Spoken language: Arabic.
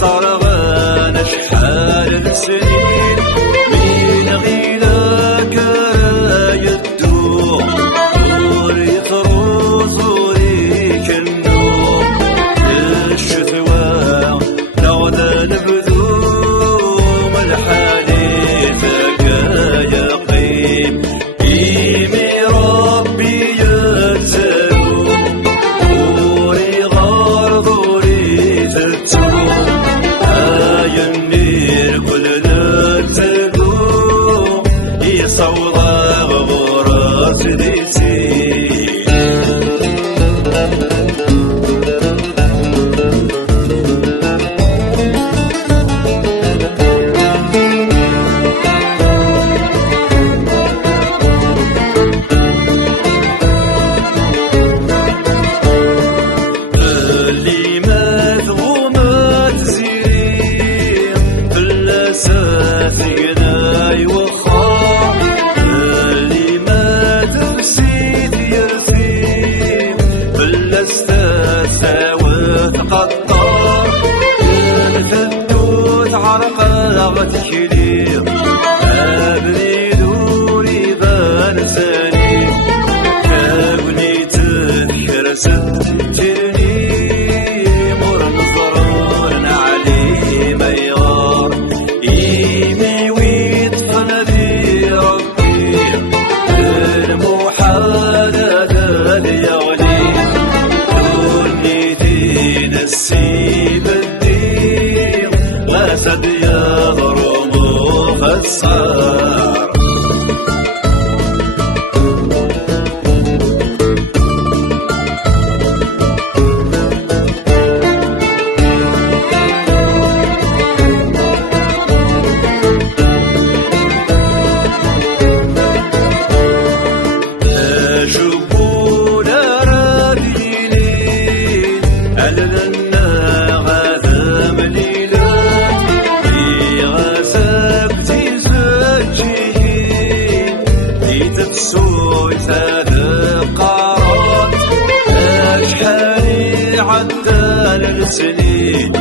صرغان شحال السنين من غيلك يدوم وري طروز وريك النوم الشتوى نغدا نبذوم الحديث يقيم إيمي ربي يتسلوم وري غار وري تتسلوم النير كلنا تقوم يصوض غراس ديسي اللي مات ومات زيري ساثقنا يوخا اللي مات بسيد يرثيم بالأستاذ وتقطر تدوت عرقا تكليم أبني دوري بان ساني كابني تذكر ستجرني مر نظران علي ميار إيمي ويدفن ذي ربي المحادثة يغلي دنيتي نسيب الدين غسد يضرب فالصار سوي ثقارات أشحالي عدى السنين